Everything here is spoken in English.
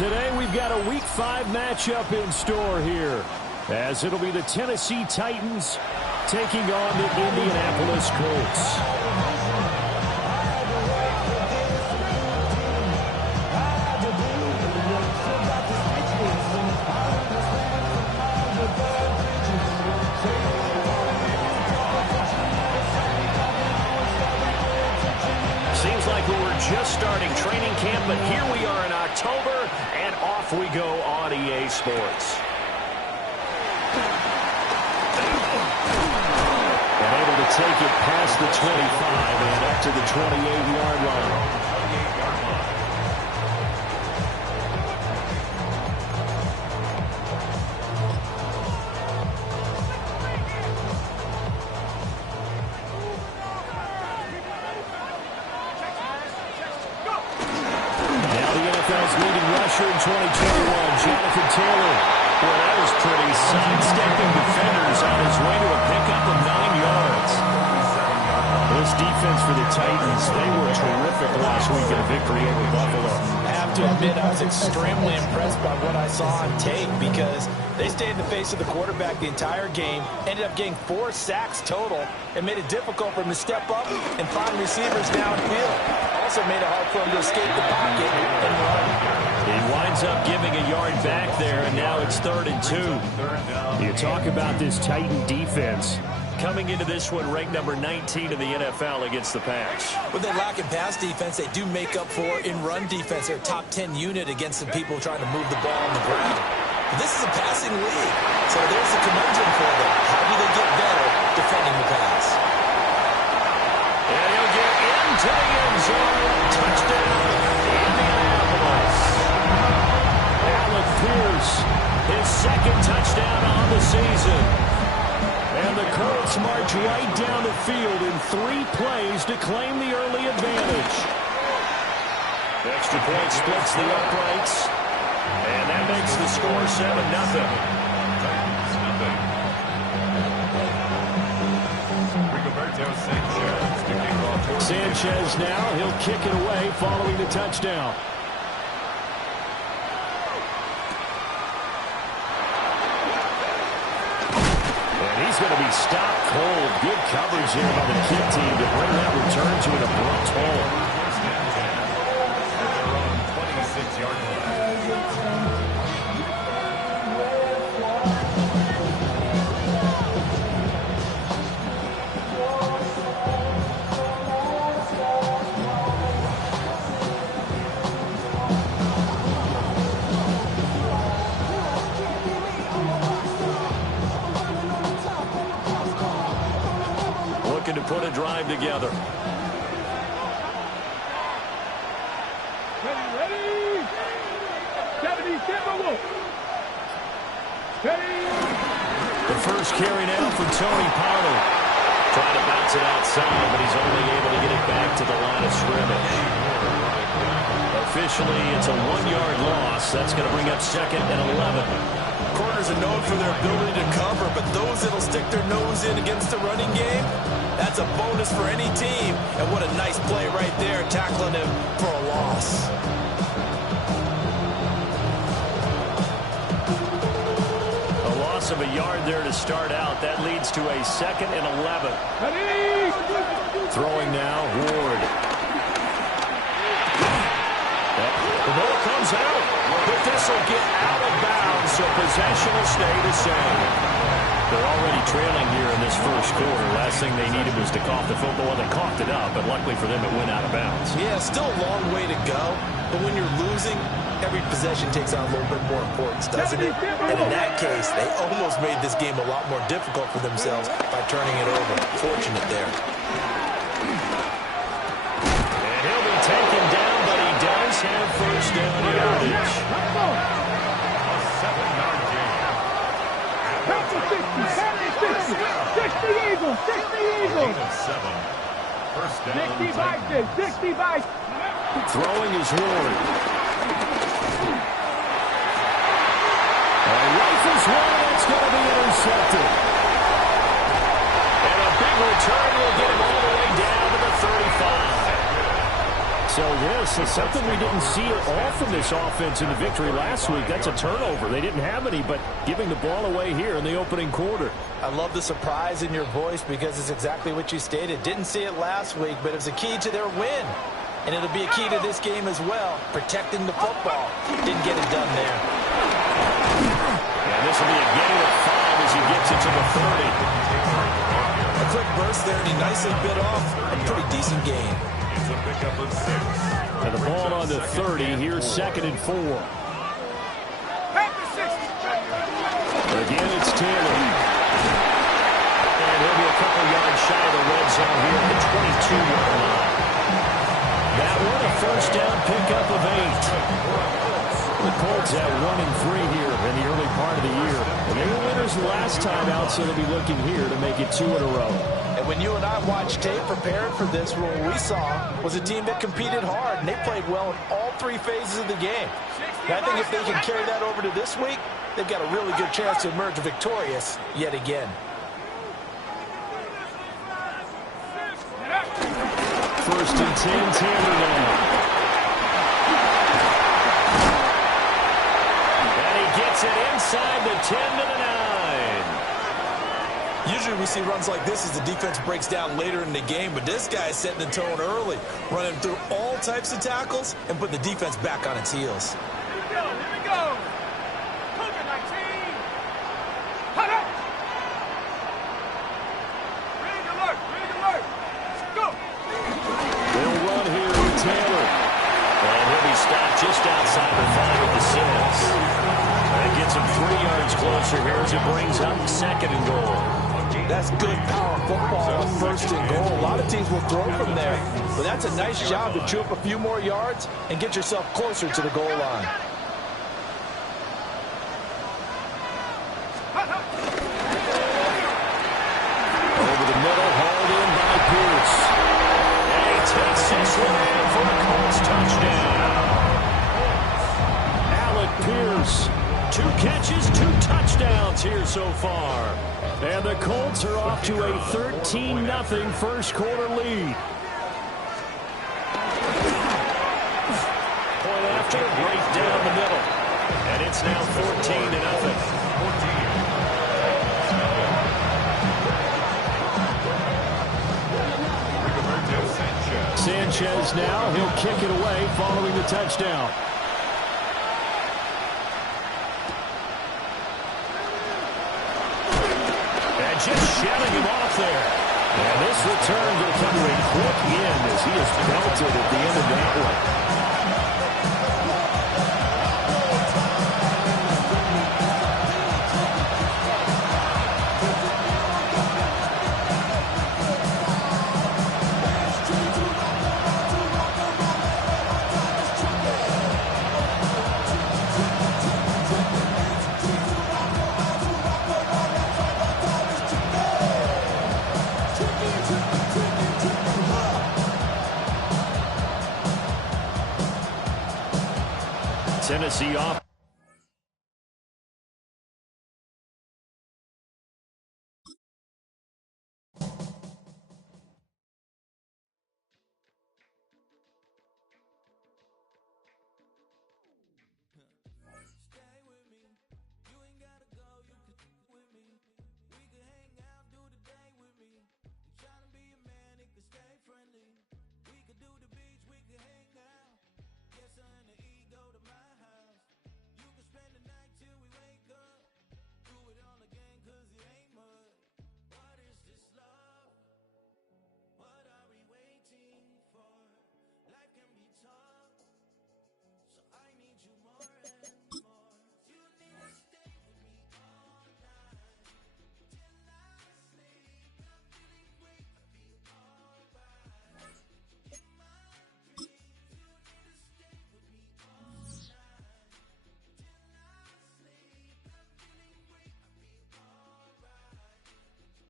Today we've got a Week 5 matchup in store here, as it'll be the Tennessee Titans taking on the Indianapolis Colts. Seems like we were just starting training camp, but here we are in October, and off we go on EA Sports. And able to take it past the 25 and up to the 28-yard line. In 2021, Jonathan Taylor. Well, that was pretty. Sidestepping defenders on his way to a pickup of 9 yards. This defense for the Titans, they were terrific last week in a victory over Buffalo. I have to admit, I was extremely impressed by what I saw on tape because they stayed in the face of the quarterback the entire game, ended up getting 4 sacks total, and made it difficult for him to step up and find receivers downfield. Also made it hard for him to escape the pocket and run. He winds up giving a yard back there, and now it's 3rd and 2. You talk about this Titan defense. Coming into this one, ranked number 19 in the NFL against the pass. With their lack of pass defense, they do make up for in run defense. They're a top 10 unit against the people trying to move the ball on the ground. But this is a passing league, so there's a conundrum for them. How do they get better defending the pass? And he'll get into the end zone. Touchdown, Indianapolis. Alec Pierce, his 2nd touchdown on the season. And the Colts march right down the field in 3 plays to claim the early advantage. Extra point splits the uprights. And that makes the score 7-0. Sanchez now, he'll kick it away following the touchdown. And he's going to be stopped cold. Good coverage here by the kick team to bring that return to an abrupt halt. 26-yard line. To put a drive together. Ready. 77. The first carry now for Tony Pollard. Trying to bounce it outside, but he's only able to get it back to the line of scrimmage. Officially, it's a 1-yard loss. That's going to bring up 2nd and 11. Corners are known for their ability to cover, but those that'll stick their nose in against the running game, that's a bonus for any team. And what a nice play right there, tackling him for a loss. A loss of a yard there to start out. That leads to a 2nd and 11. Throwing now, Ward. The ball comes out, but this will get out of bounds, so possession will stay the same. They're already trailing here in this first quarter. Last thing they needed was to cough the football. Well, they coughed it up, but luckily for them, it went out of bounds. Yeah, still a long way to go, but when you're losing, every possession takes on a little bit more importance, doesn't it? And in that case, they almost made this game a lot more difficult for themselves by turning it over. Fortunate there. And he'll be taken down, but he does have first down yardage. 60 Eagles. 60 Vikings. Throwing is Ward. Rifles one, that's going to be intercepted. And a big return will get him all the way down to the 35. So this is something we didn't see at all from this offense in the victory last week. That's a turnover. They didn't have any, but giving the ball away here in the opening quarter. I love the surprise in your voice because it's exactly what you stated. Didn't see it last week, but it was a key to their win. And it'll be a key to this game as well, protecting the football. Didn't get it done there. And this will be a gain of 5 as he gets it to the 30. A quick burst there, and he nicely bit off a pretty decent gain. And the ball on the 30. Here's 2nd and 4. Again, it's Taylor. And he'll be a couple yards shy of the red zone here at the 22-yard line. That one, a first down pickup of 8. The Colts at 1-3 here in the early part of the year. And they were winners last time out, so they'll be looking here to make it 2 in a row. And when you and I watched tape preparing for this, what we saw was a team that competed hard, and they played well in all 3 phases of the game. And I think if they can carry that over to this week, they've got a really good chance to emerge victorious yet again. First and 10, Taylor now. And he gets it inside the 10 to the 9. Usually we see runs like this as the defense breaks down later in the game, but this guy is setting the tone early, running through all types of tackles and putting the defense back on its heels. Here we go. Cougar 19. Hut up. Ready to work. Let's go. They'll run here with Taylor. And he'll be stopped just outside the 5 of the 6. That gets him 3 yards closer here as it brings up 2nd and goal. That's good power football on 1st and goal. A lot of teams will throw from there, but that's a nice job to chew up a few more yards and get yourself closer to the goal line. Over the middle, hauled in by Pierce. And he takes this one in for a Colts touchdown. Alec Pierce, 2 catches, 2 touchdowns here so far. And the Colts are off to a 13-0 first quarter lead. Point after, right down the middle. And it's now 14-0. Sanchez now, he'll kick it away following the touchdown. And just shouting him off there. And this return will come to a quick end as he is belted at the end of that one. Tennessee off